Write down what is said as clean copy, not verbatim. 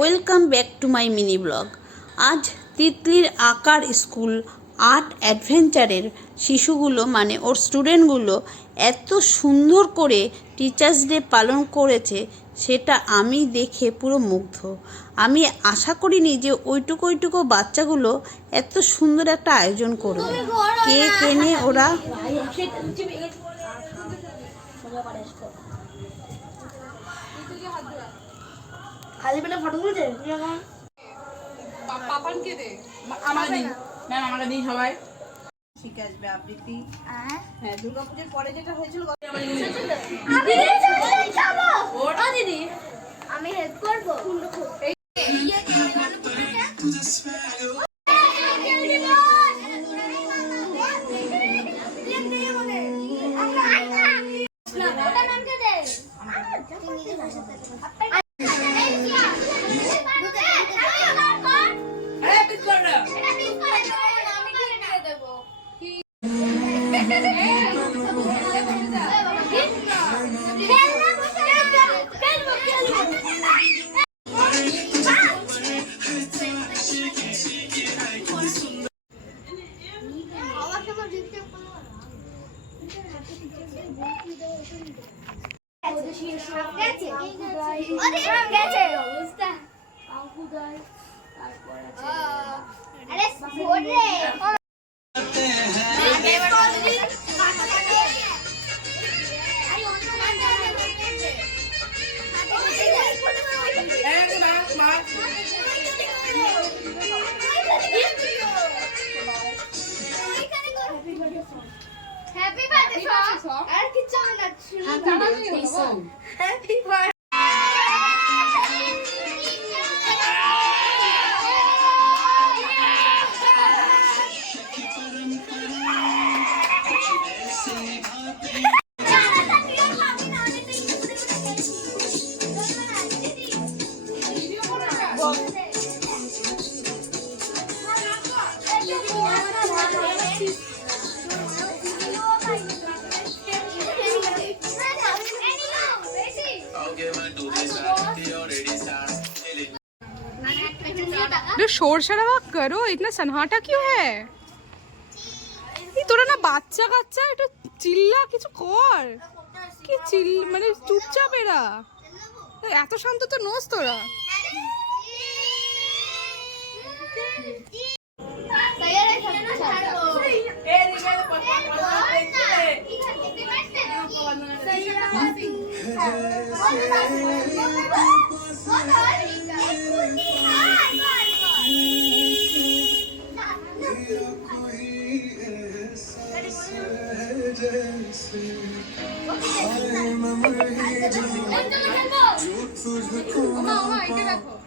Welcome back to my mini blog. আজ তিতলির আঁকার স্কুল আর্ট অ্যাডভেঞ্চারের শিশুগুলো মানে ওর স্টুডেন্টগুলো এত সুন্দর করে টিচার্স ডে পালন করেছে, সেটা আমি দেখে পুরো মুগ্ধ। আমি আশা করিনি যে ওইটুকু বাচ্চাগুলো এত সুন্দর একটা আয়োজন করবে। কেক এনে ওরা খালি পেটে ফটো তুলছে পাপানকে দে আমাকে দিন ম্যাম আমাকে দিন সবাই ঠিক আসবে আবৃত্তি। হ্যাঁ দুর্গাপূজার পরে যেটা হয়েছিল দিদি আমি হেল্প করবো Happy birthday song. আর কি song? Happy birthday. तो शोर शराबा करो, इतना सन्नाटा क्यों है? তোরা না বাচ্চা কাচ্চা একটু চিল্লা কিছু কর। কি চিল মানে চুপচাপ এরা এত শান্ত তো নোস তোরা। Mama,